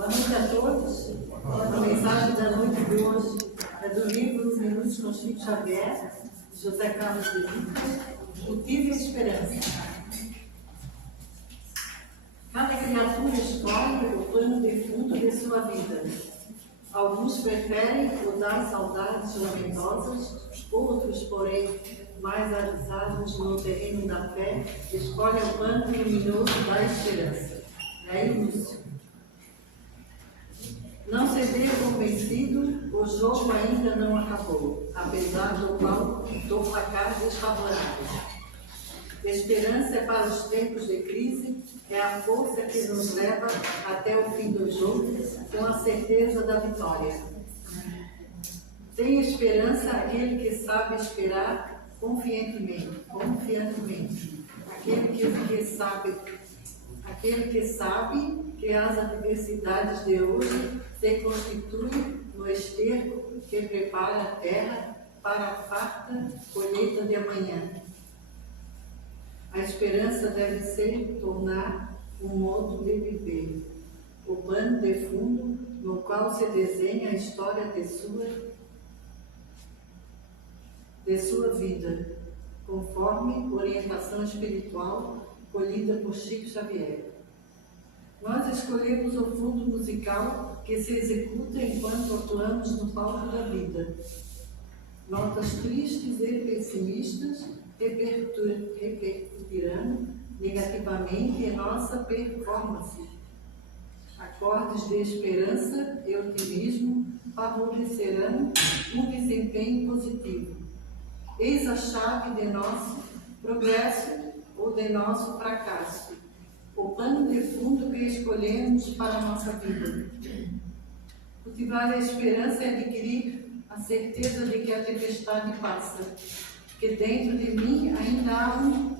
Boa noite a todos. A mensagem da noite de hoje é do livro Os Minutos com Chico Xavier, de José Carlos de Vitor, Cultive a Esperança. Cada criatura escolhe o plano de fundo de sua vida. Alguns preferem mudar saudades lamentosas, outros, porém, mais avisados no terreno da fé, escolhem o plano luminoso da esperança. Aí, Lúcio. Não se dê convencido, o jogo ainda não acabou, apesar do placar desfavorável. Esperança é para os tempos de crise, é a força que nos leva até o fim do jogo, com a certeza da vitória. Tem esperança aquele que sabe esperar confiantemente. Aquele que sabe que as adversidades de hoje se constituem no esterco que prepara a terra para a farta colheita de amanhã. A esperança deve se tornar um modo de viver, o pano de fundo no qual se desenha a história de sua vida, conforme orientação espiritual colhida por Chico Xavier. Nós escolhemos o fundo musical que se executa enquanto atuamos no palco da vida. Notas tristes e pessimistas repercutirão negativamente em nossa performance. Acordes de esperança e otimismo favorecerão um desempenho positivo. Eis a chave de nosso progresso ou de nosso fracasso. O pano de fundo que escolhemos para a nossa vida. Cultivar a esperança é adquirir a certeza de que a tempestade passa, que dentro de mim ainda há um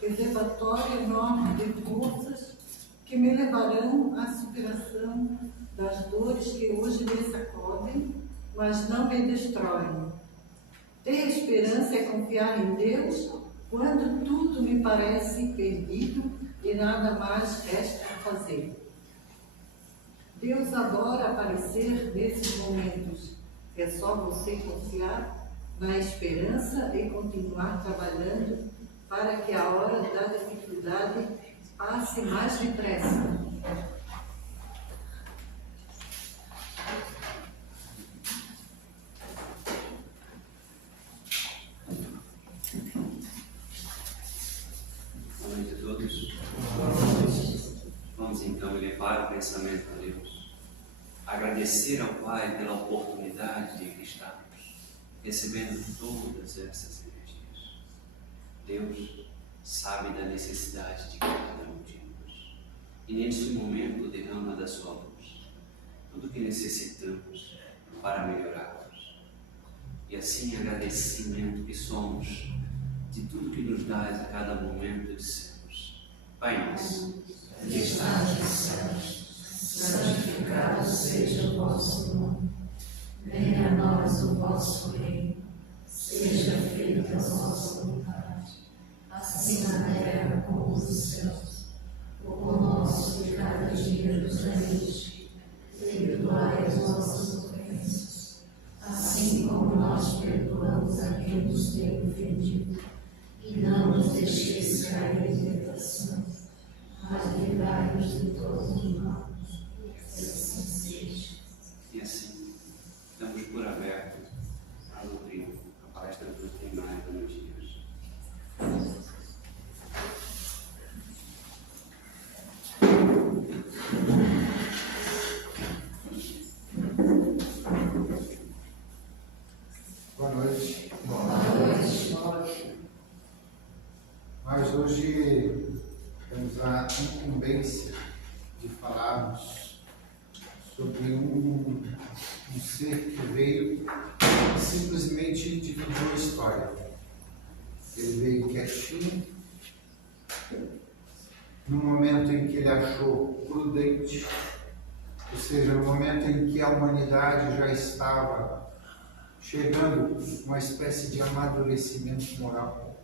reservatório enorme de forças que me levarão à superação das dores que hoje me sacodem, mas não me destroem. Ter esperança é confiar em Deus quando tudo me parece perdido e nada mais resta a fazer. Deus adora aparecer nesses momentos. É só você confiar na esperança e continuar trabalhando para que a hora da dificuldade passe mais depressa. Boa noite a todos. Vamos então elevar o pensamento a Deus, agradecer ao Pai pela oportunidade de que estamos recebendo todas essas energias. Deus sabe da necessidade de cada um de nós e neste momento derrama da sua luz tudo o que necessitamos para melhorarmos. E assim agradecimento que somos de tudo que nos dás a cada momento dissemos: Pai nosso, que estás nos céus, santificado seja o vosso nome. Venha a nós o vosso reino. Seja feita a vossa vontade, assim na terra como nos céus. O pão nosso de cada dia nos dai hoje. Perdoai as nossas ofensas, assim como nós perdoamos a quem nos tem ofendido. E não nos deixeis cair em tentação, mas livrai-nos de todos os males. Assim seja. e assim damos por aberto a doutrina, a palestra doutrinária da noite de hoje. Boa noite. Boa noite. Nós hoje temos a incumbência de falarmos sobre um ser que veio simplesmente dividir a história. Ele veio quietinho, no momento em que ele achou prudente, ou seja, no momento em que a humanidade já estava chegando a uma espécie de amadurecimento moral.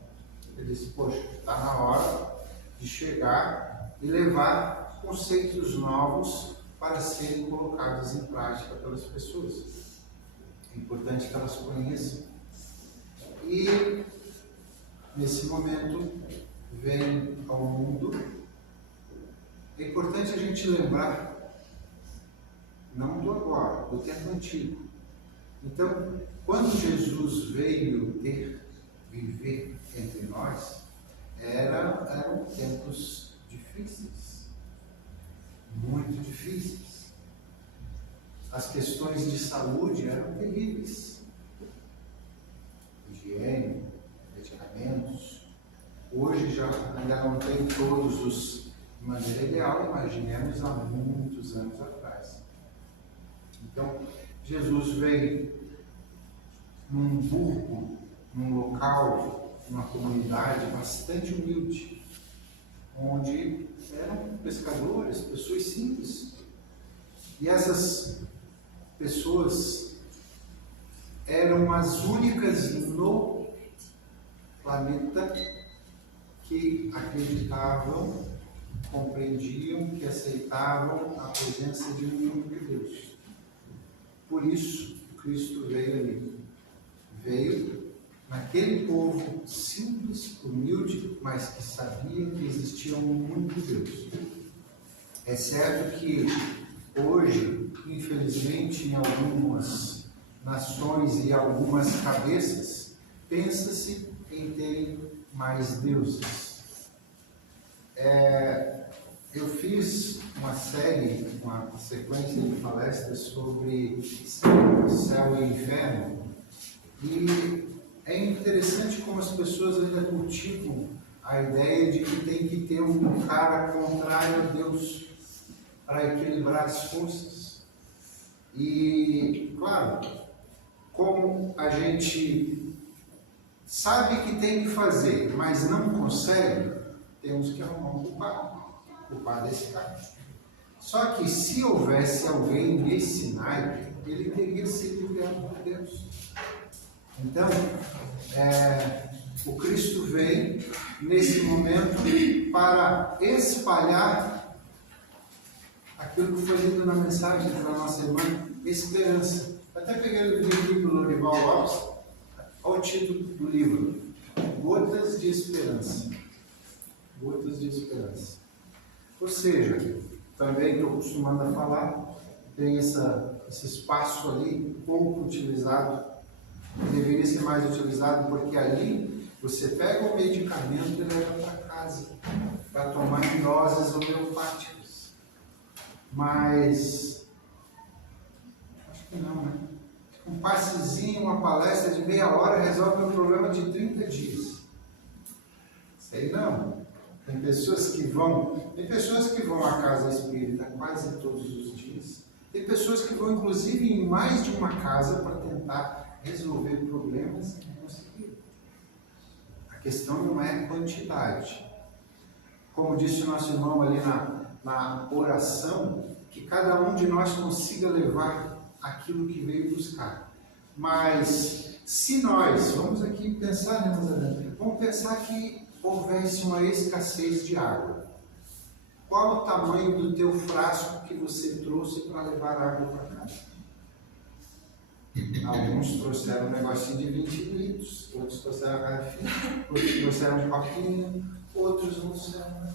Ele disse: poxa, está na hora de chegar e levar conceitos novos para serem colocadas em prática pelas pessoas. É importante que elas conheçam. E, nesse momento, vem ao mundo. É importante a gente lembrar, não do agora, do tempo antigo. Então, quando Jesus veio viver entre nós, eram tempos difíceis, muito difíceis. As questões de saúde eram terríveis. Higiene, medicamentos. Hoje já ainda não tem todos os de maneira ideal, imaginemos há muitos anos atrás. Então, Jesus veio num burgo, num local, numa comunidade bastante humilde, onde eram pescadores, pessoas simples. E essas pessoas eram as únicas no planeta que acreditavam, compreendiam, que aceitavam a presença de um único Deus. Por isso, Cristo veio ali. Veio naquele povo simples, humilde, mas que sabia que existia um único Deus. É certo que hoje, infelizmente, em algumas nações e algumas cabeças, pensa-se em terem mais deuses. Eu fiz uma série, uma sequência de palestras sobre céu e inferno, e é interessante como as pessoas ainda cultivam a ideia de que tem que ter um cara contrário a Deus para equilibrar as forças. E, claro, como a gente sabe que tem que fazer, mas não consegue, temos que arrumar um culpado desse cara. Só que se houvesse alguém nesse naipe, ele teria sido enviado por Deus. Então, o Cristo veio nesse momento para espalhar aquilo que foi lido na mensagem da nossa irmã, esperança. Até peguei o livro do Lorival Lopes, olha o título do livro: Gotas de Esperança. Gotas de Esperança. Ou seja, também estou acostumando a falar, tem esse espaço ali pouco utilizado, deveria ser mais utilizado, porque ali você pega o medicamento e leva para casa, para tomar em doses homeopáticas. Mas, acho que não, né? Um passezinho, uma palestra de meia hora resolve um problema de 30 dias. Sei não. Tem pessoas que vão à casa espírita quase todos os dias. Tem pessoas que vão, inclusive, em mais de uma casa para tentar resolver problemas e não conseguiram. A questão não é quantidade. Como disse o nosso irmão ali na oração, que cada um de nós consiga levar aquilo que veio buscar. Mas, se nós, vamos aqui pensar, né, Nazaré? Vamos pensar que houvesse uma escassez de água. Qual o tamanho do teu frasco que você trouxe para levar água para casa? Alguns trouxeram um negocinho de 20 litros, outros trouxeram a garrafinha, outros trouxeram um copinho, outros não trouxeram.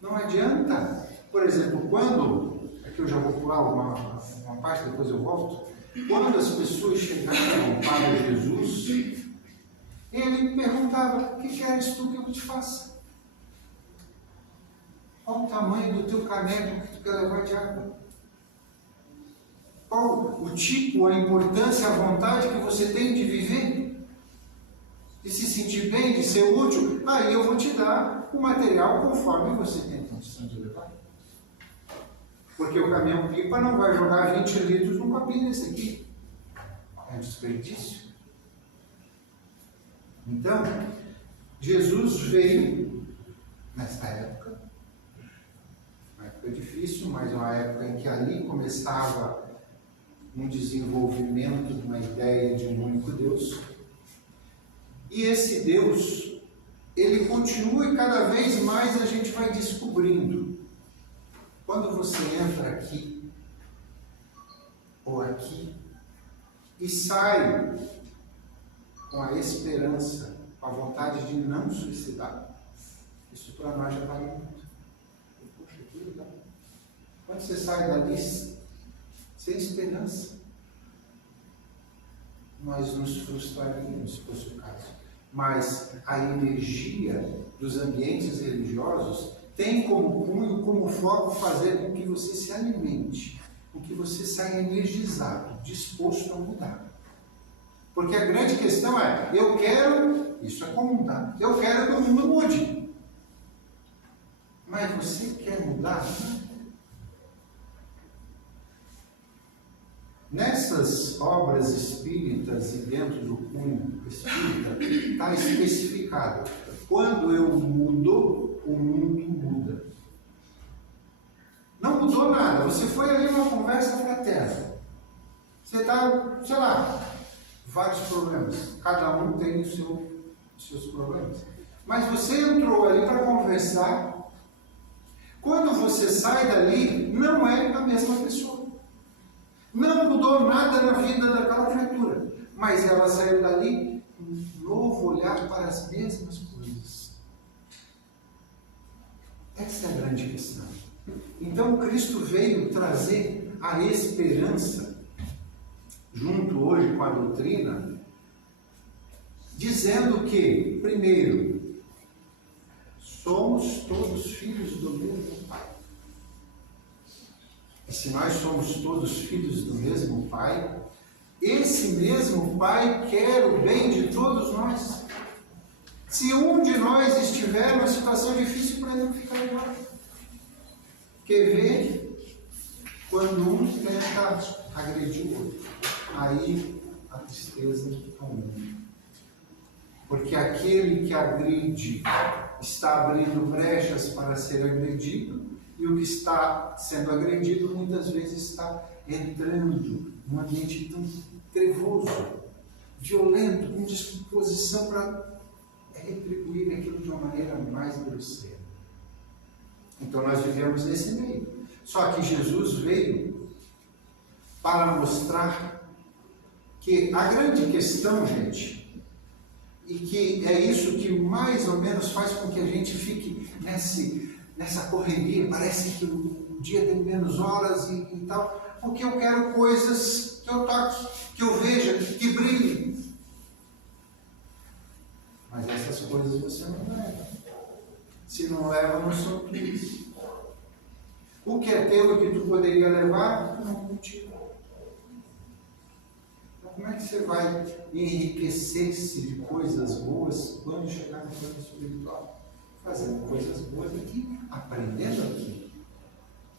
Não adianta. Por exemplo, quando, aqui eu já vou pular uma parte, depois eu volto, quando as pessoas chegaram para Jesus, ele perguntava: o que queres tu que eu te faça? Qual o tamanho do teu caneco que tu quer levar de água? Qual o tipo, a importância, a vontade que você tem de viver? De se sentir bem, de ser útil? Aí eu vou te dar o material conforme você tem condição de levar. Porque o caminhão-pipa não vai jogar 20 litros num copinho desse aqui. É um desperdício. Então, Jesus veio nesta época, uma época difícil, mas uma época em que ali começava um desenvolvimento de uma ideia de um único Deus. E esse Deus, ele continua e cada vez mais a gente vai descobrindo Quando você entra aqui, ou aqui, e sai com a esperança, com a vontade de não suicidar, isso para nós já vale muito. Poxa, que legal. Quando você sai dali sem esperança, nós nos frustraríamos, se fosse o caso. Mas a energia dos ambientes religiosos tem como cunho, como foco, fazer com que você se alimente, com que você saia energizado, disposto a mudar. Porque a grande questão é, eu quero, isso é comum, tá? Eu quero que o mundo mude. Mas você quer mudar? Nessas obras espíritas e dentro do cunho espírita, está especificado: quando eu mudo, o mundo muda. Não mudou nada, você foi ali numa conversa fraterna. Você está, sei lá, vários problemas, cada um tem os seus problemas. Mas você entrou ali para conversar. Quando você sai dali, não é a mesma pessoa. Não mudou nada na vida daquela criatura, mas ela saiu dali com um novo olhar para as mesmas coisas. Essa é a grande questão. Então Cristo veio trazer a esperança, junto hoje com a doutrina, dizendo que, primeiro, somos todos filhos do mesmo Pai. E se nós somos todos filhos do mesmo Pai, esse mesmo Pai quer o bem de todos nós. Se um de nós estiver numa situação difícil, para ele não ficar igual. Porque vê, quando um tenta agredir o outro, aí a tristeza aumenta. Porque aquele que agride está abrindo brechas para ser agredido, e o que está sendo agredido muitas vezes está entrando num ambiente tão trevoso, violento, com disposição para retribuir aquilo de uma maneira mais grosseira. Então nós vivemos nesse meio. Só que Jesus veio para mostrar que a grande questão, gente, e que é isso que mais ou menos faz com que a gente fique nessa correria, parece que o dia tem menos horas e tal, porque eu quero coisas que eu toque, que eu veja, que brilhem. Mas essas coisas você não leva. Se não leva, não são tuas. O que é teu e que tu poderia levar, não contigo. Então, como é que você vai enriquecer-se de coisas boas quando chegar no plano espiritual? Fazendo coisas boas aqui, aprendendo aqui.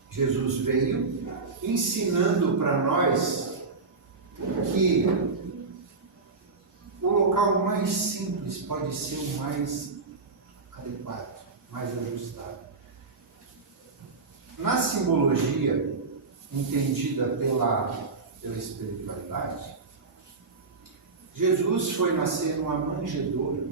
Jesus veio ensinando para nós que o local mais simples pode ser o mais adequado, mais ajustado. Na simbologia entendida pela espiritualidade, Jesus foi nascer numa manjedoura,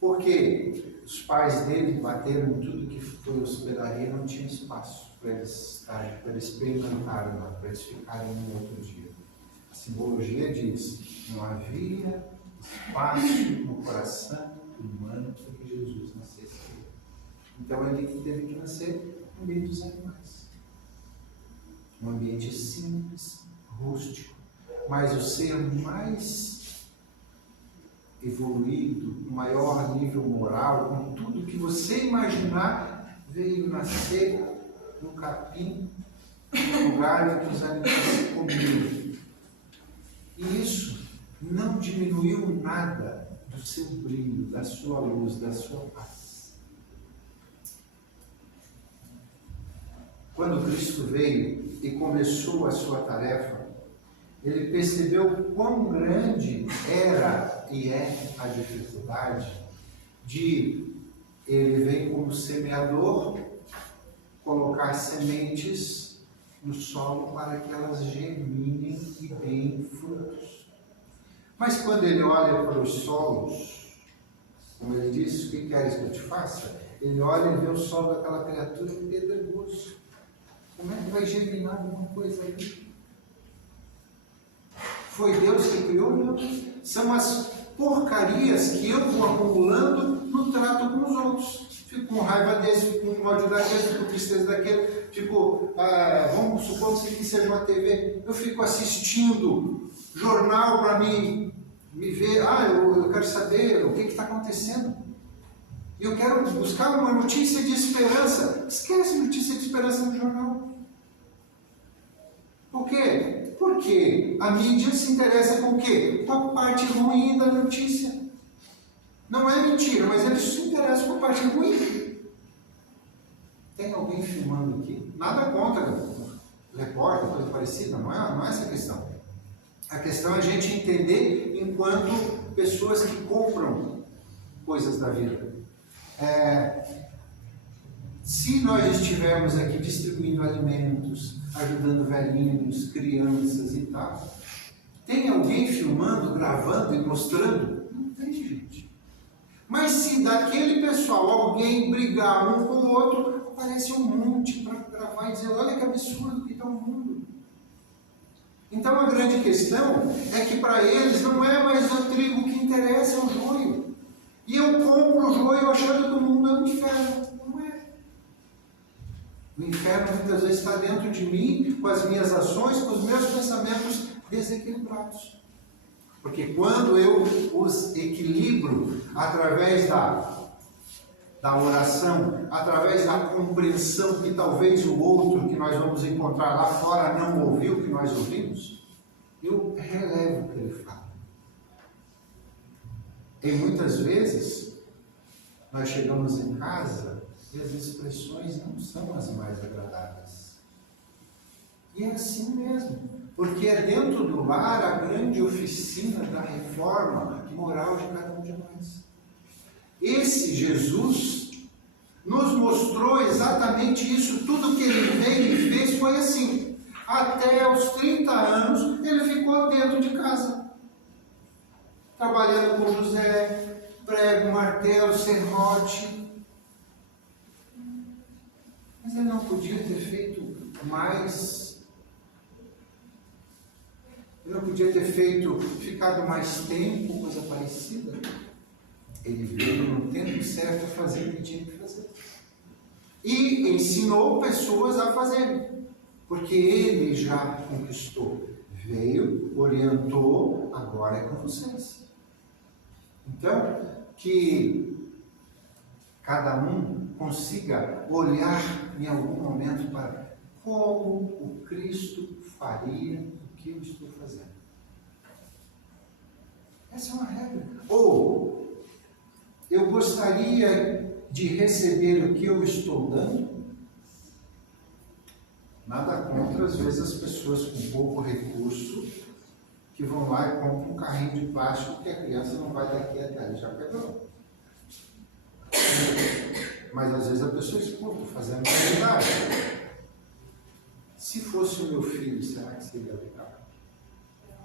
porque os pais dele bateram em tudo que foi hospedaria e não tinha espaço para eles estarem, para eles experimentarem lá, para eles ficarem um outro dia. A simbologia diz: não havia espaço no coração humano para que Jesus nascesse. Então ele teve que nascer no meio dos animais. Um ambiente simples, rústico, mas o ser mais evoluído, o maior nível moral, com tudo que você imaginar, veio nascer no capim, no lugar em que os animais se comiam. E isso não diminuiu nada do seu brilho, da sua luz, da sua paz. Quando Cristo veio e começou a sua tarefa, ele percebeu quão grande era e é a dificuldade de ele vem como semeador colocar sementes no solo para que elas germinem e deem frutos. Mas quando ele olha para os solos, como ele disse: o que queres que eu te faça? Ele olha e vê o solo daquela criatura pedregoso. Como é que vai germinar alguma coisa ali? Foi Deus que criou? Não. São as porcarias que eu vou acumulando no trato com os outros. Fico com raiva desse, fico com ódio daquele, fico com tristeza daquele, fico, vamos supor que isso aqui seja uma TV, eu fico assistindo jornal para me ver, eu quero saber o que está acontecendo. E eu quero buscar uma notícia de esperança. Esquece notícia de esperança no jornal. Por quê? Porque a mídia se interessa com o quê? Com a parte ruim da notícia. Não é mentira, mas eles se interessam com a parte ruim. Tem alguém filmando aqui? Nada contra repórter, coisa parecida, não é essa a questão. A questão é a gente entender enquanto pessoas que compram coisas da vida. Se nós estivermos aqui distribuindo alimentos, ajudando velhinhos, crianças e tal, tem alguém filmando, gravando e mostrando? Não tem, gente. Mas se daquele pessoal alguém brigar um com o outro, aparece um monte para gravar e dizer, olha que absurdo que está o mundo. Então a grande questão é que para eles não é mais o trigo que interessa, é o joio. E eu compro o joio achando que o mundo é um inferno. Não é. O inferno muitas vezes está dentro de mim, com as minhas ações, com os meus pensamentos desequilibrados. Porque quando eu os equilibro através da oração, através da compreensão que talvez o outro que nós vamos encontrar lá fora não ouviu o que nós ouvimos, eu relevo o que ele fala. E muitas vezes nós chegamos em casa e as expressões não são as mais agradáveis. E é assim mesmo, porque é dentro do lar a grande oficina da reforma moral de cada um de nós. Esse Jesus nos mostrou exatamente isso. Tudo que ele veio e fez foi assim. Até os 30 anos ele ficou dentro de casa, trabalhando com José, prego, martelo, serrote. Mas ele não podia ter feito mais. Ele não podia ter ficado mais tempo, coisa parecida. Ele veio no tempo certo a fazer o que tinha que fazer. E ensinou pessoas a fazerem. Porque ele já conquistou. Veio, orientou, agora é com vocês. Então, que cada um consiga olhar em algum momento para como o Cristo faria o que eu estou fazendo. Essa é uma regra. Ou, eu gostaria de receber o que eu estou dando. Nada contra, às vezes, as pessoas com pouco recurso que vão lá e compram um carrinho de plástico que a criança não vai daqui até ali, já pegou. Mas às vezes a pessoa escuta, fazendo caridade. Se fosse o meu filho, será que seria legal?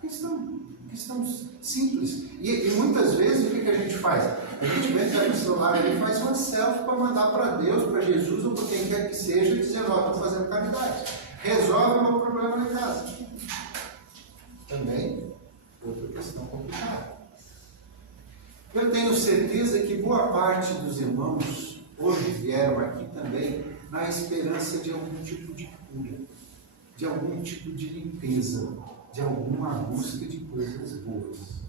Questão simples. E muitas vezes o que a gente faz? A gente entra no celular e faz uma selfie para mandar para Deus, para Jesus ou para quem quer que seja, dizendo, estou fazendo caridade. Resolve o meu problema na casa. Também, outra questão complicada. Eu tenho certeza que boa parte dos irmãos hoje vieram aqui também na esperança de algum tipo de cura, de algum tipo de limpeza, de alguma busca de coisas boas.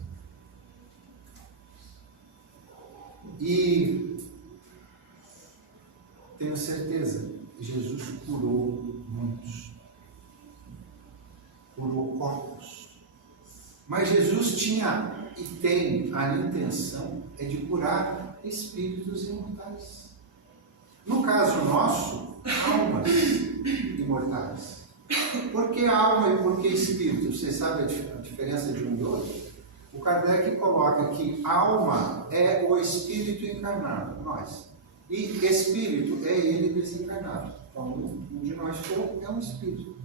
E tenho certeza que Jesus curou muitos, curou corpos. Mas Jesus tinha e tem a intenção de curar espíritos imortais. No caso nosso, almas imortais. Por que alma e por que espírito? Vocês sabem a diferença de um e outro? O Kardec coloca que alma é o espírito encarnado, nós. E espírito é ele desencarnado. Então, um de nós for é um espírito.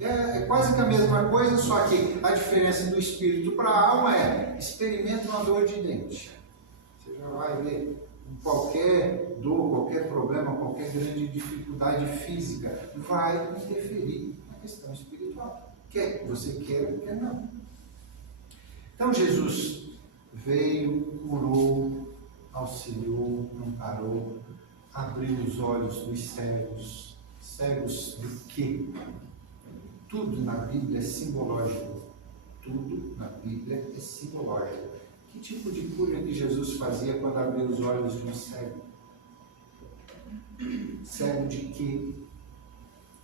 É quase que a mesma coisa, só que a diferença do espírito para a alma é experimenta uma dor de dente. Você já vai ver qualquer dor, qualquer problema, qualquer grande dificuldade física vai interferir na questão espiritual. Quer você queira, quer não. Então Jesus veio, curou, auxiliou, amparou, abriu os olhos dos cegos. Cegos do quê? Tudo na Bíblia é simbológico. Tudo na Bíblia é simbológico. Que tipo de cura que Jesus fazia quando abriu os olhos de um cego? Cego de quê?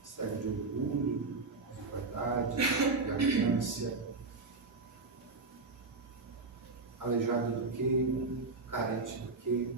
Cego de orgulho, de vaidade, de arrogância. Aleijado do quê? Carente do quê?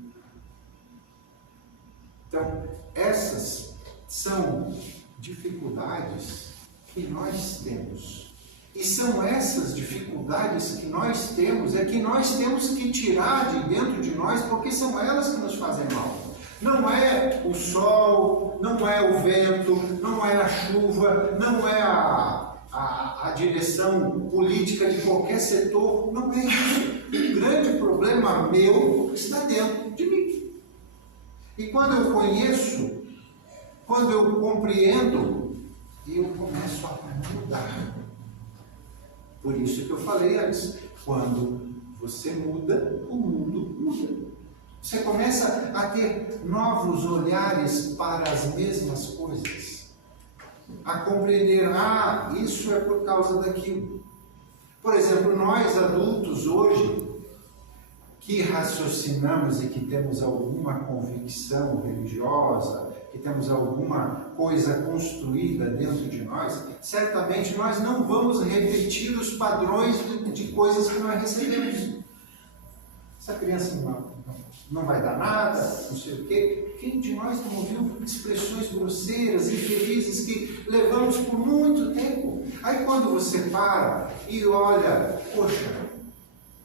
Então, essas são dificuldades que nós temos. E são essas dificuldades que nós temos, que nós temos que tirar de dentro de nós, porque são elas que nos fazem mal. Não é o sol, não é o vento, não é a chuva, não é a direção política de qualquer setor, não é isso. O grande problema meu está dentro de mim. E quando eu conheço, quando eu compreendo, eu começo a mudar. Por isso que eu falei antes, quando você muda, o mundo muda. Você começa a ter novos olhares para as mesmas coisas. A compreender, isso é por causa daquilo. Por exemplo, nós adultos hoje, que raciocinamos e que temos alguma convicção religiosa, que temos alguma coisa construída dentro de nós, certamente nós não vamos repetir os padrões de coisas que nós recebemos. Essa criança não vai dar nada, não sei o quê. Quem de nós não ouviu expressões grosseiras, infelizes, que levamos por muito tempo? Aí quando você para e olha, poxa,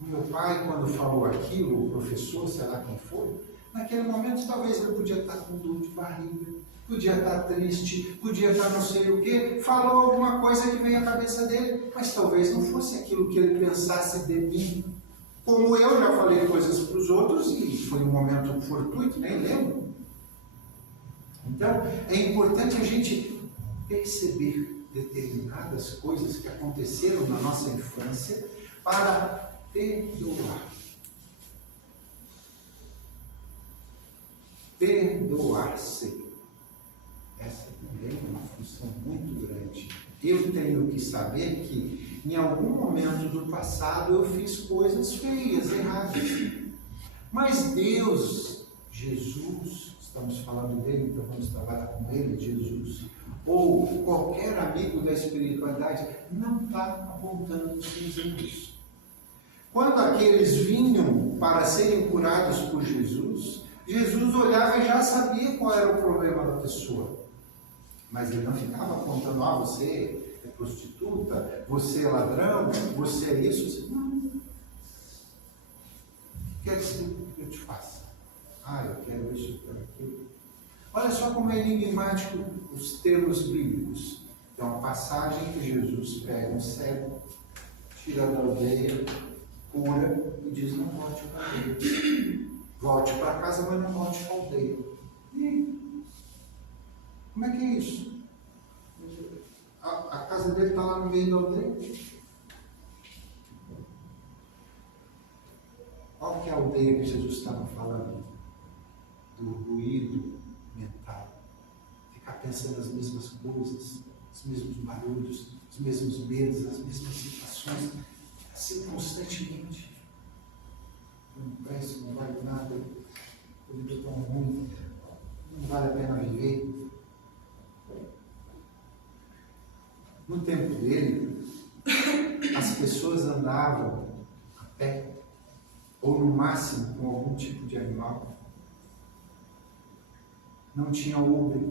meu pai, quando falou aquilo, o professor, sei lá quem foi, naquele momento talvez ele podia estar com dor de barriga, podia estar triste, podia estar não sei o quê, falou alguma coisa que veio à cabeça dele, mas talvez não fosse aquilo que ele pensasse de mim. Como eu já falei coisas para os outros e foi um momento fortuito, nem lembro. Então, é importante a gente perceber determinadas coisas que aconteceram na nossa infância para perdoar. Perdoar-se. Essa também é uma função muito grande. Eu tenho que saber que em algum momento do passado eu fiz coisas feias, erradas. Mas Deus, Jesus, estamos falando dele, então vamos trabalhar com ele, Jesus, ou qualquer amigo da espiritualidade, não está apontando os seus erros. Quando aqueles vinham para serem curados por Jesus, Jesus olhava e já sabia qual era o problema da pessoa. Mas ele não ficava apontando, você é prostituta, você é ladrão, você é isso. Não. O que quer que eu te faça? Eu quero isso, eu quero aquilo. Olha só como é enigmático os termos bíblicos. Tem uma passagem que Jesus pega um cego, tira da aldeia, cura e diz, não volte para a aldeia. Volte para casa, mas não volte para a aldeia. E aí? Como é que é isso? A casa dele está lá no meio da aldeia. Qual que é a aldeia que Jesus estava falando? Do ruído mental. Ficar pensando as mesmas coisas, os mesmos barulhos, os mesmos medos, as mesmas situações, assim constantemente. Não presta, não vale nada, a vida é tão ruim, não vale a pena viver. No tempo dele, as pessoas andavam a pé, ou no máximo com algum tipo de animal. Não tinha Uber,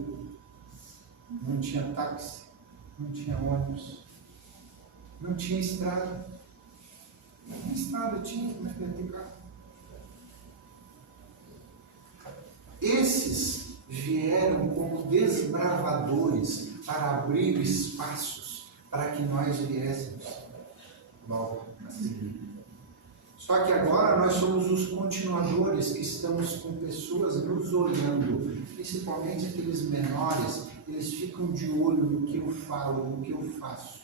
não tinha táxi, não tinha ônibus, não tinha estrada. Nem estrada tinha, como é que ia ter carro? Esses vieram como desbravadores para abrir espaços para que nós viéssemos logo a seguir. Só que agora nós somos os continuadores que estamos com pessoas nos olhando, principalmente aqueles menores, eles ficam de olho no que eu falo, no que eu faço.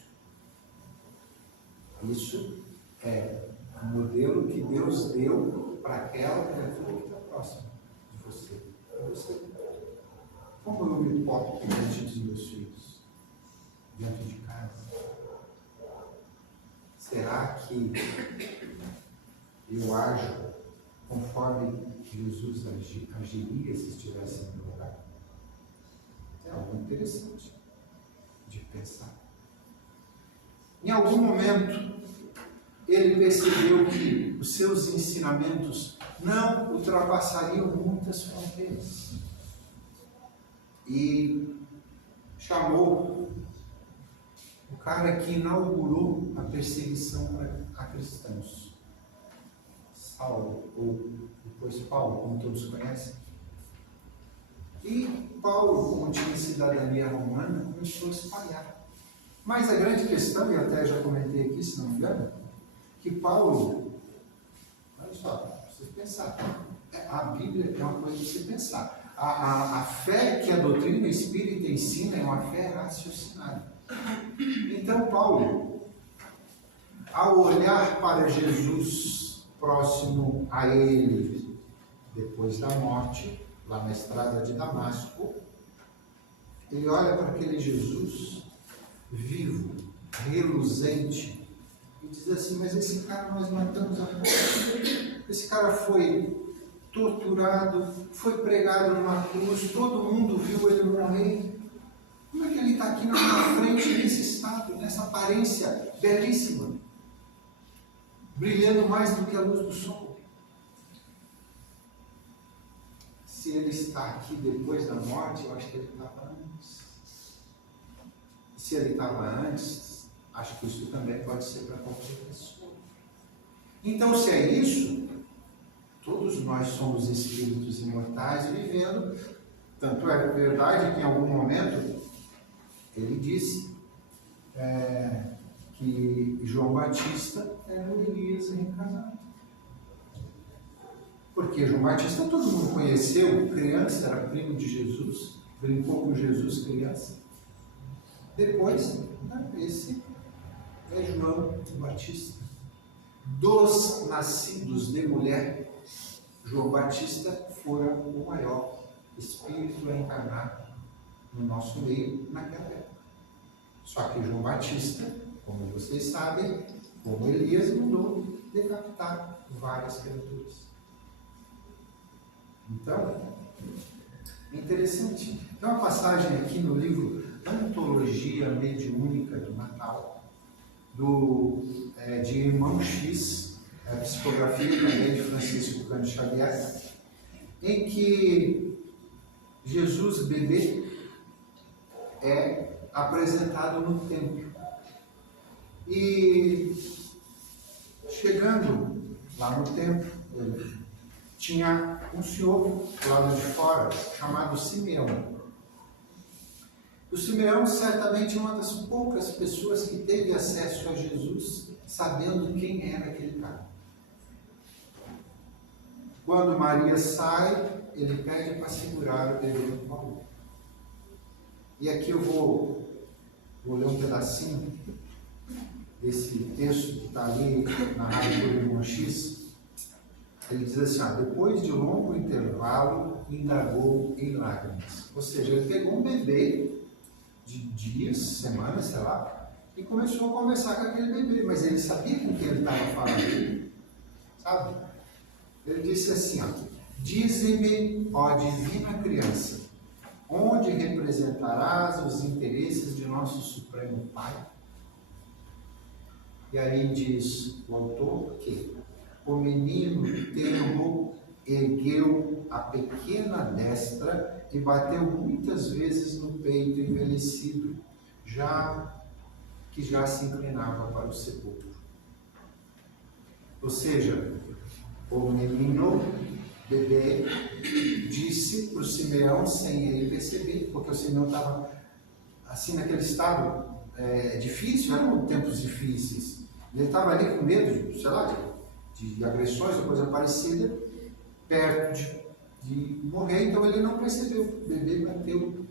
Isso é o modelo que Deus deu para aquela criatura que está próxima de você. Como eu me porto diante dos meus filhos, dentro de casa? Será que eu ajo conforme Jesus agiria se estivesse no meu lugar? É algo interessante de pensar. Em algum momento, ele percebeu que os seus ensinamentos não ultrapassariam muitas fronteiras. E chamou o cara que inaugurou a perseguição a cristãos. Saulo, ou depois Paulo, como todos conhecem. E Paulo, como tinha cidadania romana, começou a espalhar. Mas a grande questão, e até já comentei aqui, se não me engano, que Paulo, olha só, para você pensar, a Bíblia é uma coisa de você pensar. A fé que a doutrina espírita ensina é uma fé raciocinada. Então Paulo, ao olhar para Jesus próximo a ele, depois da morte, lá na estrada de Damasco, ele olha para aquele Jesus vivo, reluzente, e diz assim: mas esse cara nós matamos a pouco. Esse cara foi torturado, foi pregado numa cruz, todo mundo viu ele morrer. Como é que ele está aqui na minha frente, nesse estado, nessa aparência belíssima, brilhando mais do que a luz do sol? Se ele está aqui depois da morte, eu acho que ele estava antes. Se ele estava antes, acho que isso também pode ser para qualquer pessoa. Então, se é isso, todos nós somos espíritos imortais vivendo. Tanto é verdade que em algum momento ele disse que João Batista era o Elias reencarnado. Porque João Batista todo mundo conheceu, criança, era primo de Jesus, brincou com Jesus criança. Depois, esse é João Batista. Dos nascidos de mulher, João Batista fora o maior espírito a encarnar no nosso meio naquela época. Só que João Batista, como vocês sabem, como Elias, mandou decapitar várias criaturas. Então, é interessante. Tem uma passagem aqui no livro Antologia Mediúnica do Natal, de Irmão X, a psicografia também de Francisco Cândido Xavier, em que Jesus bebê é apresentado no templo. E chegando lá no templo, tinha um senhor do lado de fora, chamado Simeão. O Simeão certamente é uma das poucas pessoas que teve acesso a Jesus, sabendo quem era aquele cara. Quando Maria sai, ele pede para segurar o bebê no colo. E aqui eu vou ler um pedacinho desse texto que está ali narrado por Irmão X. Ele diz assim: depois de longo intervalo, indagou em lágrimas. Ou seja, ele pegou um bebê de dias, semanas, sei lá, e começou a conversar com aquele bebê, mas ele sabia com quem ele estava falando, sabe? Ele disse assim: dize-me, ó divina criança, onde representarás os interesses de nosso Supremo Pai? E aí diz o autor que o menino tenro ergueu a pequena destra e bateu muitas vezes no peito envelhecido, que já se inclinava para o sepulcro. Ou seja, o menino, bebê, disse para o Simeão, sem ele perceber, porque o Simeão estava assim naquele estado difícil, eram tempos difíceis. Ele estava ali com medo, sei lá, de agressões ou coisa parecida, perto de morrer, então ele não percebeu. O bebê bateu no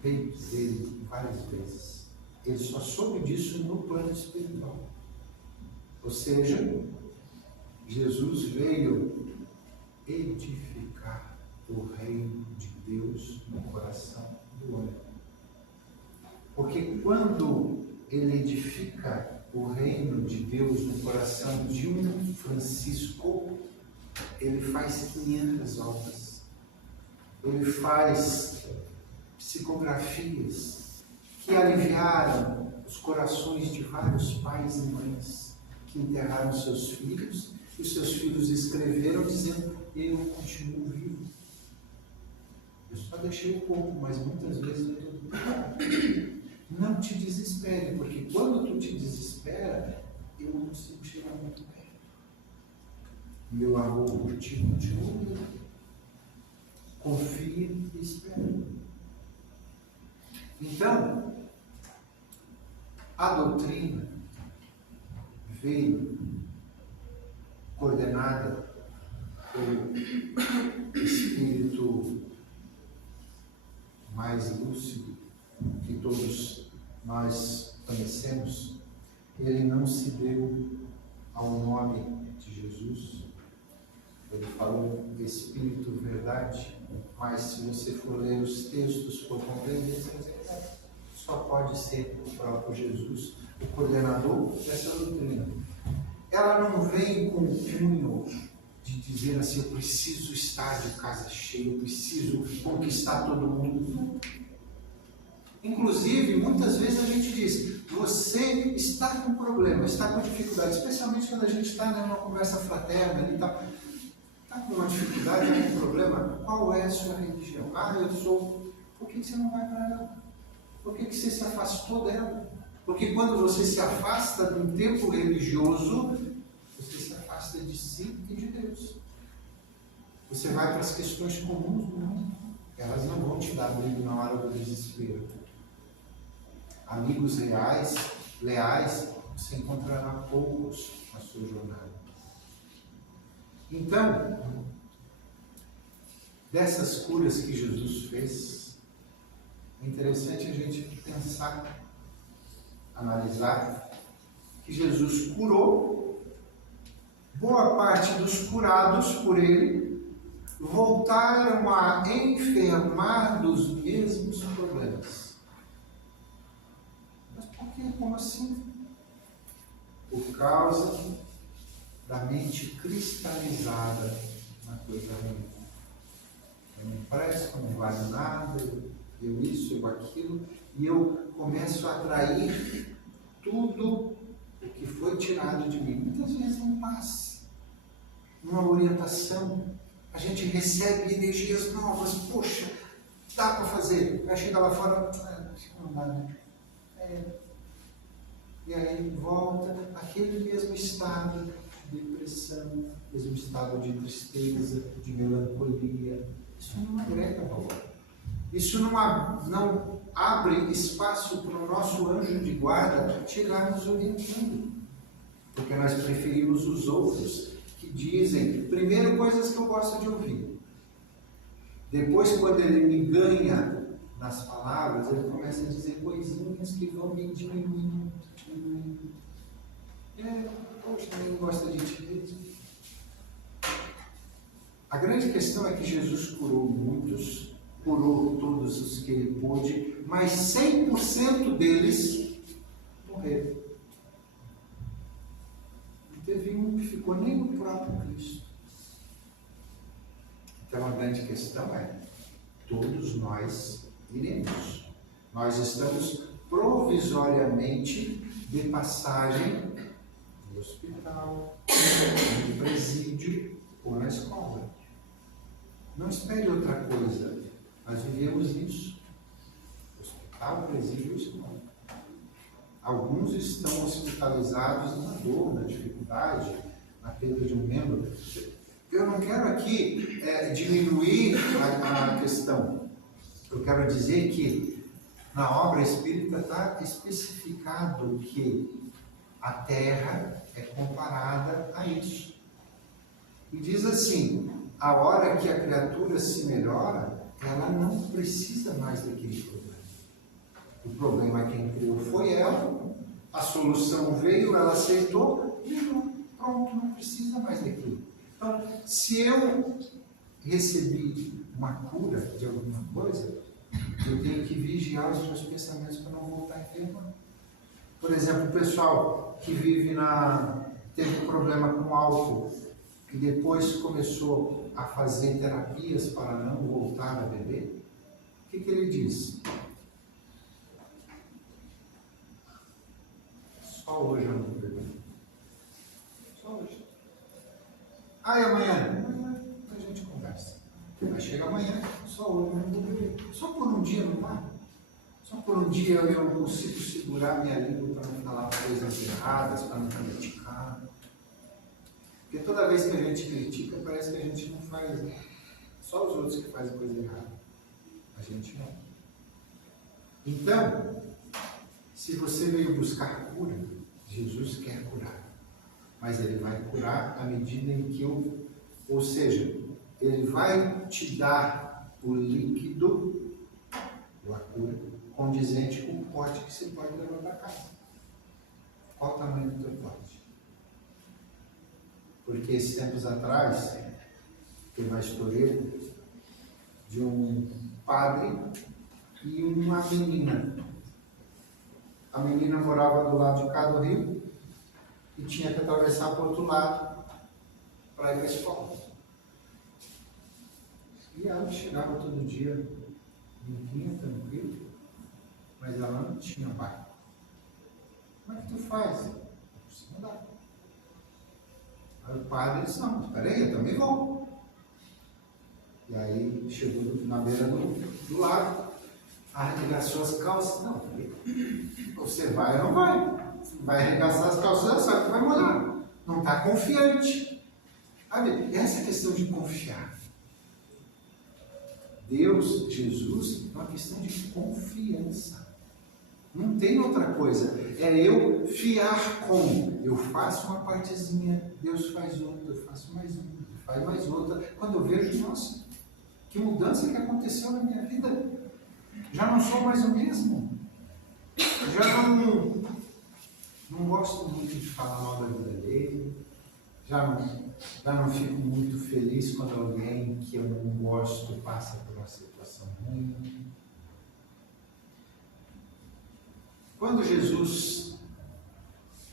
peito dele várias vezes. Ele só soube disso no plano espiritual. Ou seja, Jesus veio edificar o reino de Deus no coração do homem. Porque quando ele edifica o reino de Deus no coração de um Francisco, ele faz 500 obras. Ele faz psicografias que aliviaram os corações de vários pais e mães que enterraram seus filhos, e os seus filhos escreveram dizendo: eu continuo vivo. Eu só deixei o corpo, mas muitas vezes eu estou. Não te desespere, porque quando tu te desespera, eu não consigo chegar muito perto. Meu amor por ti continua. Confie e espere. Então, a doutrina veio coordenada pelo espírito mais lúcido que todos nós conhecemos. Ele não se deu ao nome de Jesus. Ele falou Espírito Verdade, mas se você for ler os textos, for compreender, só pode ser o próprio Jesus, o coordenador dessa doutrina. Ela não vem com o cunho de dizer assim: eu preciso estar de casa cheia, eu preciso conquistar todo mundo. Inclusive, muitas vezes a gente diz: você está com problema, está com dificuldade, especialmente quando a gente está numa conversa fraterna e tal. Está com uma dificuldade, algum problema? Qual é a sua religião? Ah, eu sou. Por que você não vai para ela? Por que você se afastou dela? Porque quando você se afasta de um tempo religioso, você se afasta de si e de Deus. Você vai para as questões comuns do mundo. Elas não vão te dar abrigo na hora do desespero. Amigos reais, leais, você encontrará poucos na sua jornada. Então, dessas curas que Jesus fez, é interessante a gente pensar, analisar, que Jesus curou, boa parte dos curados por ele voltaram a enfermar dos mesmos problemas. Mas por que? Como assim? Por causa da mente cristalizada na coisa ruim. Eu não presto, não vale nada, eu isso, eu aquilo, e eu começo a atrair tudo o que foi tirado de mim. Muitas vezes não passa. Numa orientação, a gente recebe energias novas, poxa, dá para fazer. Aí chega lá fora, acho que não dá, né? E aí volta aquele mesmo estado de depressão, mesmo estado de tristeza, de melancolia. Isso não agrega valor. Isso não abre espaço para o nosso anjo de guarda chegar nos orientando. Porque nós preferimos os outros que dizem, primeiro, coisas que eu gosto de ouvir. Depois, quando ele me ganha nas palavras, ele começa a dizer coisinhas que vão me diminuindo. Poxa, ninguém gosta de ti mesmo. A grande questão é que Jesus curou muitos, curou todos os que ele pôde, mas 100% deles morreram. Não teve um que ficou nem no próprio Cristo. Então a grande questão é, todos nós iremos. Nós estamos provisoriamente de passagem no hospital, no presídio ou na escola. Não espere outra coisa. Nós vivemos isso. Hospital, presídio, escola. Alguns estão hospitalizados na dor, na dificuldade, na perda de um membro. Eu não quero aqui diminuir a questão. Eu quero dizer que na obra espírita está especificado que A terra é comparada a isso. E diz assim, a hora que a criatura se melhora, ela não precisa mais daquele problema. O problema quem criou foi ela, a solução veio, ela aceitou, e pronto, não precisa mais daquilo. Então, se eu recebi uma cura de alguma coisa, eu tenho que vigiar os meus pensamentos para não voltar enfermo. Por exemplo, o pessoal que teve problema com álcool e depois começou a fazer terapias para não voltar a beber, o que ele diz? Só hoje eu não vou beber. Só hoje. E amanhã a gente conversa. Vai chegar amanhã, só hoje eu não vou beber. Só por um dia não vai? Só por um dia eu não consigo segurar minha língua para não falar coisas erradas, para não criticar. Porque toda vez que a gente critica, parece que a gente não faz. Só os outros que fazem coisa errada. A gente não. Então, se você veio buscar cura, Jesus quer curar. Mas Ele vai curar à medida em que ou seja, Ele vai te dar o líquido, a cura, condizente com o pote que você pode levar para casa. Qual o tamanho do teu pote? Porque esses tempos atrás, teve uma história de um padre e uma menina. A menina morava do lado de cá do rio e tinha que atravessar para o outro lado para ir para a escola. E ela chegava todo dia limpinha, tranquilo, mas ela não tinha barco. Como é que tu faz? Eu preciso mudar. Aí o padre disse, não, espera aí, eu também vou. E aí chegou na beira do lago, arregaçou as calças. Não, você vai ou não vai? Vai arregaçar as calças, sabe que vai molhar. Não está confiante. Sabe? Essa é a questão de confiar. Deus, Jesus, é uma questão de confiança. Não tem outra coisa. É eu fiar com. Eu faço uma partezinha, Deus faz outra, eu faço mais uma, Ele faz mais outra. Quando eu vejo, nossa, que mudança que aconteceu na minha vida. Já não sou mais o mesmo. Já não gosto muito de falar mal da vida dele. Já não fico muito feliz quando alguém que eu não gosto passa por uma situação ruim. Quando Jesus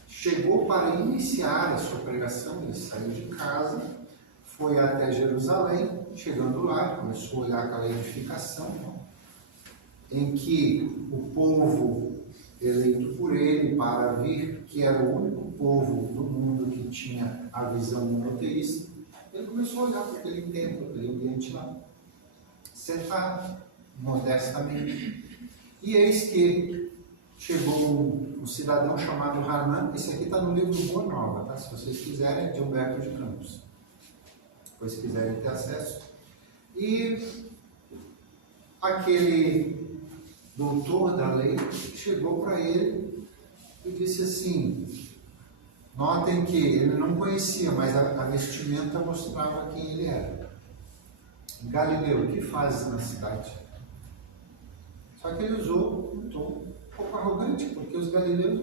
chegou para iniciar a sua pregação, ele saiu de casa, foi até Jerusalém, chegando lá, começou a olhar aquela edificação, em que o povo eleito por ele para vir, que era o único povo do mundo que tinha a visão monoteísta, ele começou a olhar para aquele templo, aquele ambiente lá, sentado, modestamente. E eis que chegou um cidadão chamado Hanan. Esse aqui está no livro Boa Nova, tá? Se vocês quiserem, de Humberto de Campos. Depois, se quiserem ter acesso. E aquele doutor da lei chegou para ele e disse assim, notem que ele não conhecia, mas a vestimenta mostrava quem ele era. Galileu, o que fazes na cidade? Só que ele usou um tom um pouco arrogante, porque os galileus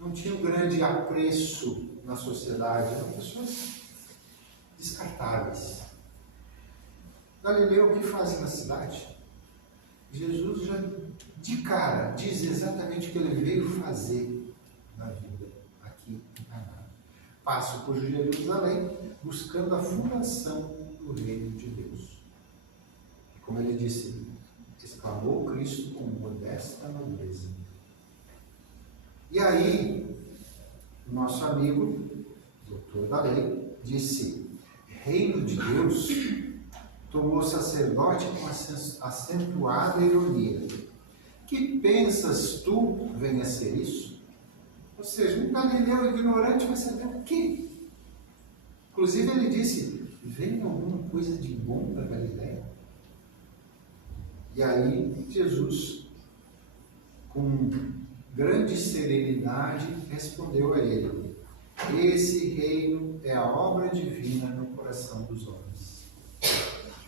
não tinham grande apreço na sociedade, eram pessoas descartáveis. Galileu, o que fazes na cidade? Jesus já de cara diz exatamente o que ele veio fazer na vida aqui em Caná. Passo por Jerusalém buscando a fundação do reino de Deus. E como ele disse, exclamou Cristo com modesta nobreza. E aí, o nosso amigo, doutor da lei, disse, reino de Deus tomou sacerdote com acentuada ironia. Que pensas tu venha a ser isso? Ou seja, um galileu ignorante vai saber o quê? Inclusive ele disse, vem alguma coisa de bom da Galileia? E aí Jesus, com grande serenidade, respondeu a ele: esse reino é a obra divina no coração dos homens.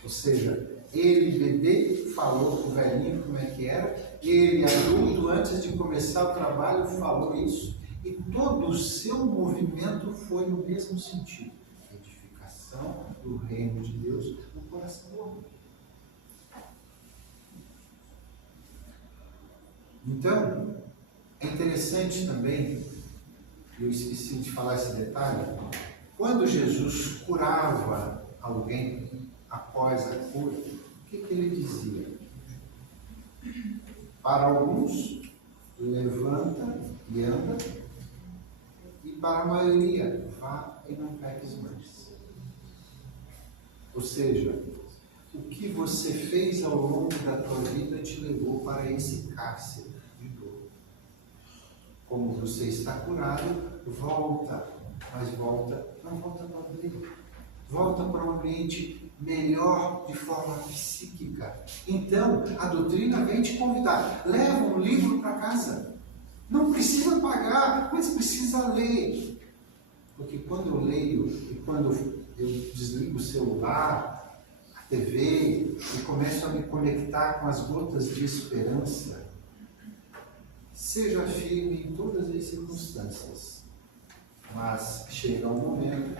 Ou seja, ele, bebê, falou para o velhinho como é que era, ele, adulto, antes de começar o trabalho, falou isso, e todo o seu movimento foi no mesmo sentido: edificação do reino de Deus no coração do homem. Então, é interessante também, eu esqueci de falar esse detalhe, quando Jesus curava alguém após a cura, o que ele dizia? Para alguns, levanta e anda, e para a maioria, vá e não peques mais. Ou seja, o que você fez ao longo da tua vida te levou para esse cárcere de dor. Como você está curado, volta, mas volta, não volta para a briga, volta para um ambiente melhor de forma psíquica. Então, a doutrina vem te convidar: leva um livro para casa, não precisa pagar, mas precisa ler. Porque quando eu leio e quando eu desligo o celular, a TV, e começo a me conectar com as gotas de esperança, seja firme em todas as circunstâncias. Mas chega um momento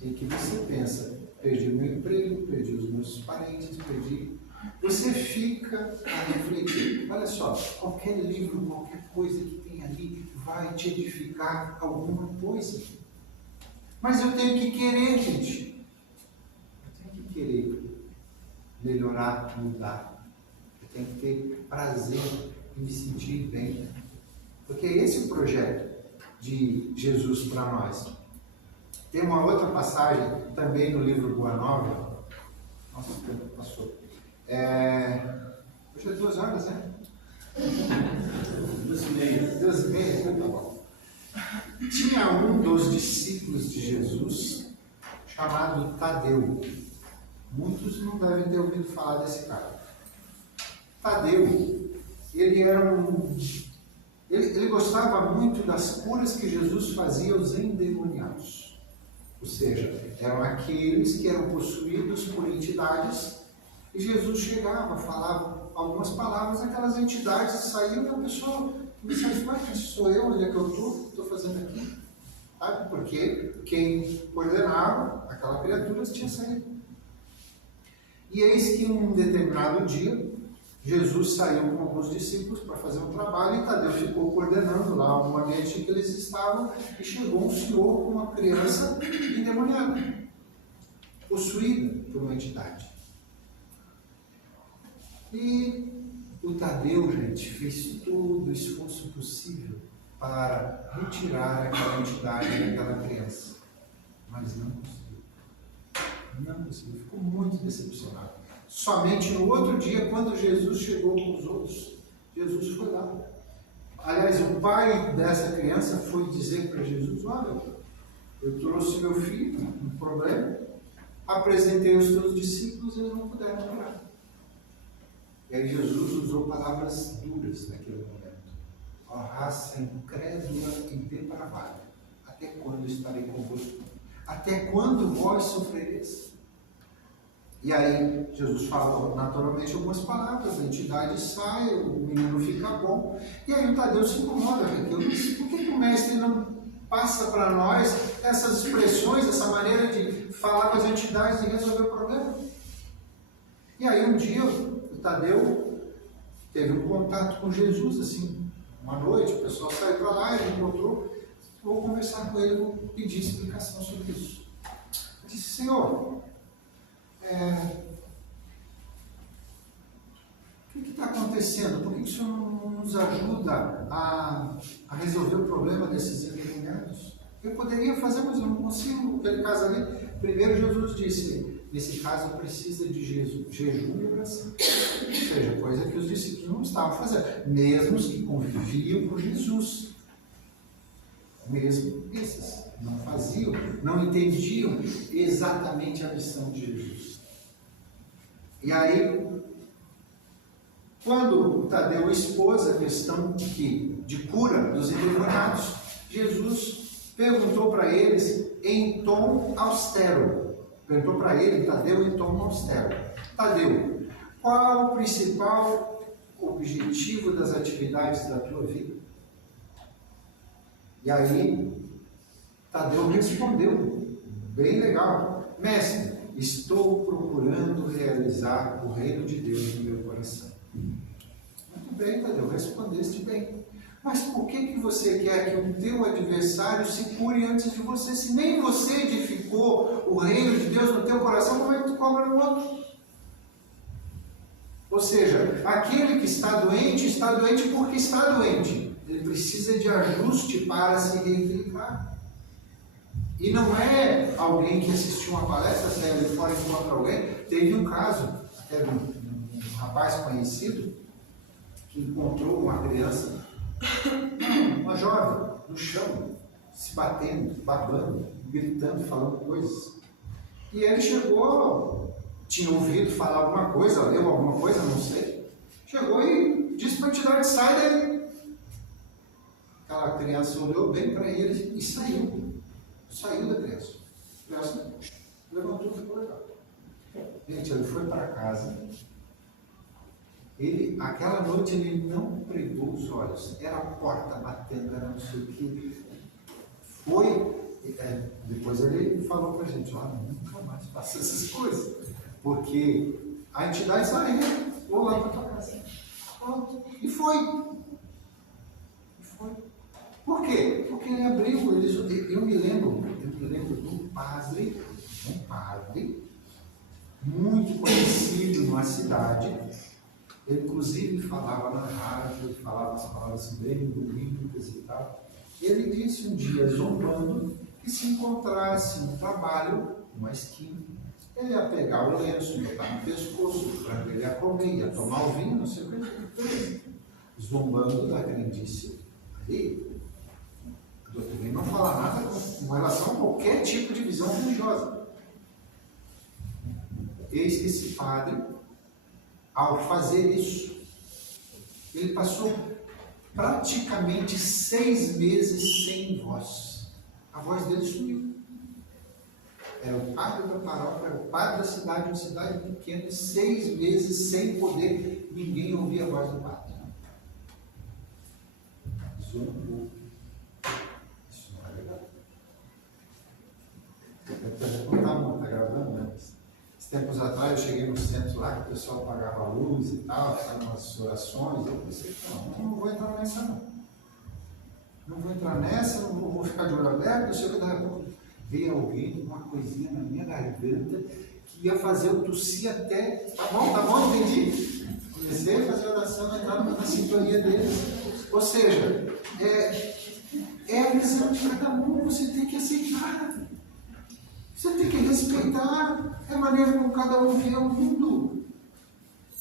em que você pensa: perdi o meu emprego, perdi os meus parentes, perdi. Você fica a refletir. Olha só, qualquer livro, qualquer coisa que tem ali vai te edificar alguma coisa. Mas eu tenho que querer, gente. Eu tenho que querer melhorar, mudar. Eu tenho que ter prazer em me sentir bem. Porque é esse o projeto de Jesus para nós. Tem uma outra passagem também no livro Boa Nova. Nossa, o tempo passou. Hoje é 2 horas, né? 2h30. 2h30, então tá bom. Tinha um dos discípulos de Jesus chamado Tadeu. Muitos não devem ter ouvido falar desse cara. Tadeu, ele era ele gostava muito das curas que Jesus fazia aos endemoniados. Ou seja, eram aqueles que eram possuídos por entidades, e Jesus chegava, falava algumas palavras, aquelas entidades saíam e a pessoa começava a dizer: sou eu, onde é que eu estou fazendo aqui? Sabe? Porque quem coordenava aquela criatura tinha saído. E eis que um determinado dia, Jesus saiu com alguns discípulos para fazer um trabalho, e Tadeu ficou coordenando lá o ambiente em que eles estavam, e chegou um senhor com uma criança endemoniada, possuída por uma entidade. E o Tadeu, gente, fez todo o esforço possível para retirar aquela entidade daquela criança, mas não conseguiu. Não conseguiu, ficou muito decepcionado. Somente no outro dia, quando Jesus chegou com os outros, Jesus foi lá. Aliás, o pai dessa criança foi dizer para Jesus: olha, eu trouxe meu filho, um problema, apresentei aos teus discípulos e eles não puderam curar. E aí Jesus usou palavras duras naquele momento: ó raça incrédula e depravada, até quando estarei convosco? Até quando vós sofrereis? E aí Jesus falou naturalmente algumas palavras, a entidade sai, o menino fica bom, e aí o Tadeu se incomoda com aquilo. Por que o mestre não passa para nós essas expressões, essa maneira de falar com as entidades e resolver o problema? E aí um dia o Tadeu teve um contato com Jesus, assim, uma noite, o pessoal saiu para lá, ele encontrou, vou conversar com ele, vou pedir explicação sobre isso. Eu disse: Senhor, o que está acontecendo? Por que o Senhor não nos ajuda a resolver o problema desses endemoniados? Eu poderia fazer, mas eu não consigo. Aquele caso ali, primeiro Jesus disse: nesse caso precisa de jejum e oração. Ou seja, coisa que os discípulos não estavam fazendo, mesmo os que conviviam com Jesus. Mesmo esses não faziam, não entendiam exatamente a missão de Jesus. E aí, Quando Tadeu expôs a questão de cura dos endemoniados, Jesus perguntou para eles em tom austero. Perguntou para ele, Tadeu, em tom austero. Tadeu, qual o principal objetivo das atividades da tua vida? E aí, Tadeu respondeu, bem legal, mestre, estou procurando realizar o reino de Deus no meu coração. Muito bem, Tadeu, respondeste bem. Mas por que você quer que o teu adversário se cure antes de você? Se nem você edificou o reino de Deus no teu coração, como é que tu cobra no outro? Ou seja, aquele que está doente porque está doente. Ele precisa de ajuste para se reequilibrar. E não é alguém que assistiu uma palestra, saiu de fora e encontra alguém. Teve um caso, até de um rapaz conhecido, que encontrou uma criança, uma jovem, no chão, se batendo, babando, gritando, falando coisas. E ele chegou, tinha ouvido falar alguma coisa, leu alguma coisa, não sei. Chegou e disse para a entidade, sai daí. Aquela criança olhou bem para ele e saiu. Saiu da criança. A criança levantou e ficou legal. Gente, ele foi para casa. Aquela noite ele não pregou os olhos. Era a porta batendo, era não sei o que. Depois ele falou para a gente, nunca mais faça essas coisas. Porque a entidade saiu, vou lá para tua casa. Pronto. E foi. Por quê? Porque ele abriu, eu me lembro de um padre muito conhecido numa cidade. Ele inclusive falava na rádio, falava as palavras bem bonitas e tal. Ele disse um dia, zombando, que se encontrasse um trabalho, uma esquina, ele ia pegar o lenço, botar no pescoço, ele ia comer, ia tomar o vinho, não sei o que, zombando da crendice ali. A doutrina não fala nada com relação a qualquer tipo de visão religiosa. Eis que esse padre, ao fazer isso, ele passou praticamente 6 meses sem voz. A voz dele sumiu. Era o padre da paróquia, era o padre da cidade, uma cidade pequena, 6 meses sem poder, ninguém ouvia a voz do padre. Zombou. Isso não é legal. Está gravando, né? Tempos atrás eu cheguei no centro lá, que o pessoal apagava a luz e tal, fazendo umas orações. Eu pensei, não vou entrar nessa não. Não vou entrar nessa, não vou ficar de olho aberto, não sei o que, daqui a pouco veio alguém com uma coisinha na minha garganta que ia fazer eu tossir até. Tá bom, entendi. Comecei a fazer oração, entrar na sintonia dele. Ou seja, é a visão de cada um, você tem que aceitar. Você tem que respeitar a maneira como cada um vê o mundo.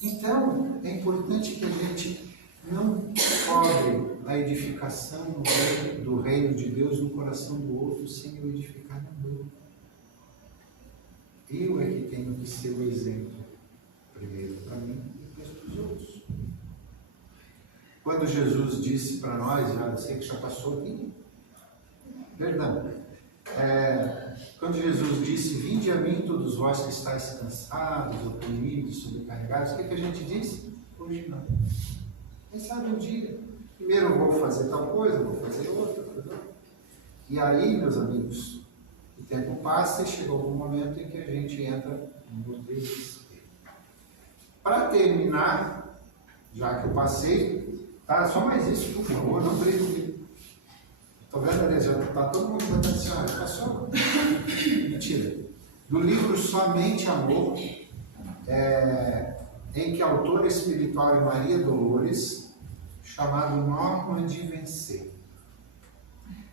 Então, é importante que a gente não cobre a edificação do reino de Deus no coração do outro sem o edificar no meu. Eu é que tenho que ser o exemplo, primeiro para mim e depois para os outros. Quando Jesus disse para nós, já sei que já passou aqui, perdão, quando Jesus disse, vinde a mim todos vós que estáis cansados, oprimidos, sobrecarregados, o que a gente disse? Hoje não. Quem sabe um dia, primeiro eu vou fazer tal coisa, vou fazer outra. E aí, meus amigos, o tempo passa e chegou algum momento em que a gente entra no desespero. Para terminar, já que eu passei, só mais isso, por favor, não brigue comigo. Estou vendo, André, já está todo mundo mandando assim, olha, passou? Mentira. Do livro Somente Amor, em que a autora espiritual é Maria Dolores, chamado Norma de Vencer.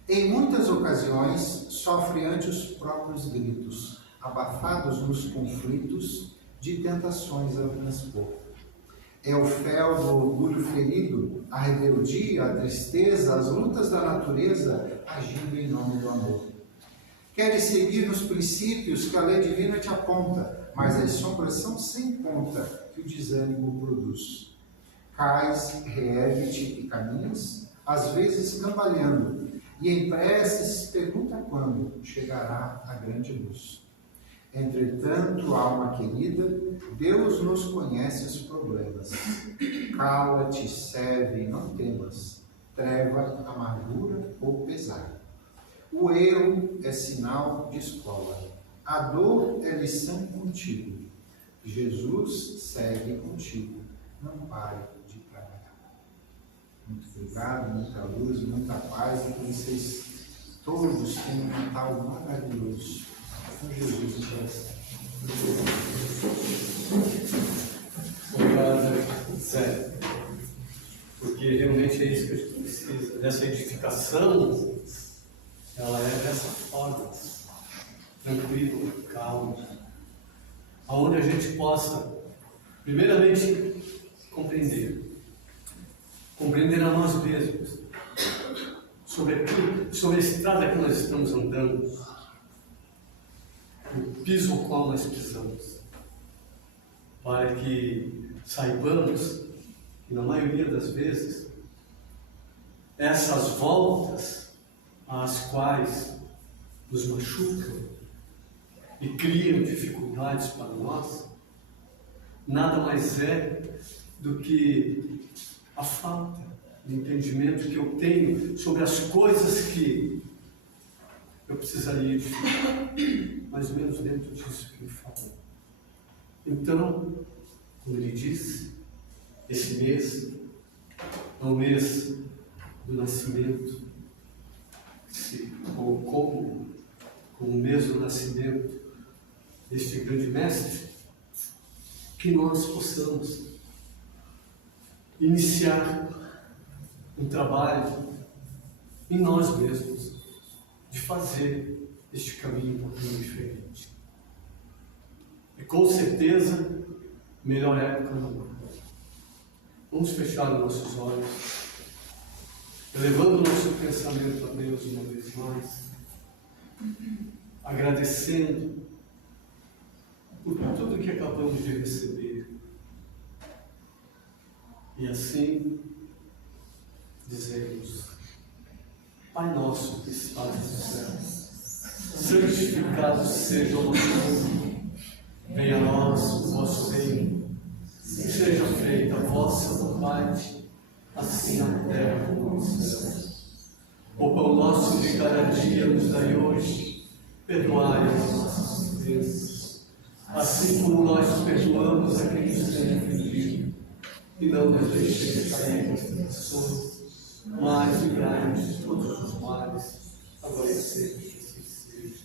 Em muitas ocasiões, sofre ante os próprios gritos, abafados nos conflitos de tentações a transpor. É o fel do orgulho ferido, a rebeldia, a tristeza, as lutas da natureza agindo em nome do amor. Queres seguir nos princípios que a lei divina te aponta, mas as sombras são sem conta que o desânimo produz. Cais, reergue-te e caminhas, às vezes cambaleando, e em preces pergunta quando chegará a grande luz. Entretanto, alma querida, Deus nos conhece os problemas. Cala-te, serve, não temas, treva, amargura ou pesar. O erro é sinal de escola, a dor é lição contigo. Jesus segue contigo, não pare de trabalhar. Muito obrigado, muita luz, muita paz, e que vocês todos tenham um Natal maravilhoso. Com Jesus no coração. Obrigado, Zé. Porque realmente é isso que a gente precisa. Dessa edificação, ela é dessa forma, tranquila, calma, aonde a gente possa, primeiramente, compreender a nós mesmos, sobre a estrada que nós estamos andando, o piso ao qual nós pisamos, para que saibamos que, na maioria das vezes, essas voltas às quais nos machucam e criam dificuldades para nós, nada mais é do que a falta de entendimento que eu tenho sobre as coisas que eu precisaria edificar, mais ou menos dentro disso que ele falou. Então, como ele disse, esse mês é o mês do nascimento, ou como o mês do nascimento deste grande mestre, que nós possamos iniciar um trabalho em nós mesmos, de fazer este caminho um pouquinho diferente. E com certeza, melhor época não há. Vamos fechar os nossos olhos, elevando o nosso pensamento a Deus uma vez mais, agradecendo por tudo que acabamos de receber. E assim dizemos: Pai nosso que estás nos céus, santificado seja o vosso nome, venha a nós o vosso reino, seja feita a vossa vontade, assim na terra como nos céus. O pão nosso de cada dia nos dai hoje, perdoai as nossas ofensas, assim como nós perdoamos a quem nos tem ofendido, e não nos deixeis cair nas tentações, mas livrai-nos de todos os males, agora e sempre que assim seja.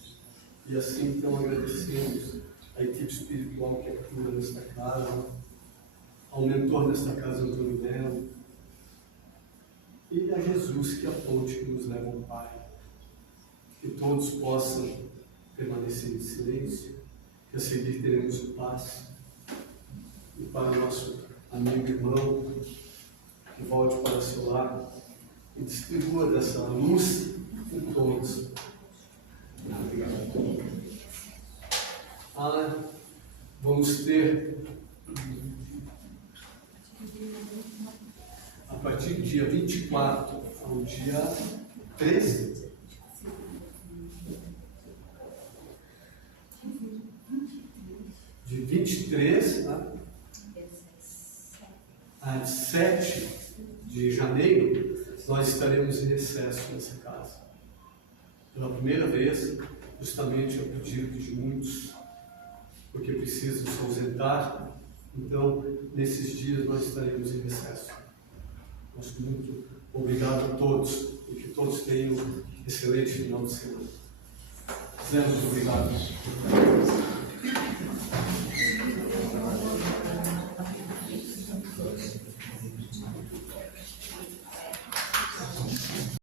E assim, então, agradecemos a equipe espiritual que atua nesta casa, ao mentor desta casa, Antônio Melo, e a Jesus, que é a ponte que nos leva ao Pai. Que todos possam permanecer em silêncio, que a seguir teremos o passe. E para o nosso amigo e irmão, que volte para o seu lar e distribua dessa luz em todos. Obrigado. Vamos ter, a partir do dia 24 ao dia 13, de 23 a 7 de janeiro, nós estaremos em recesso nessa casa. Pela primeira vez, justamente a pedido de muitos, porque precisam se ausentar. Então, nesses dias nós estaremos em recesso. Nosso muito obrigado a todos e que todos tenham um excelente final de semana. Zé, muito obrigado.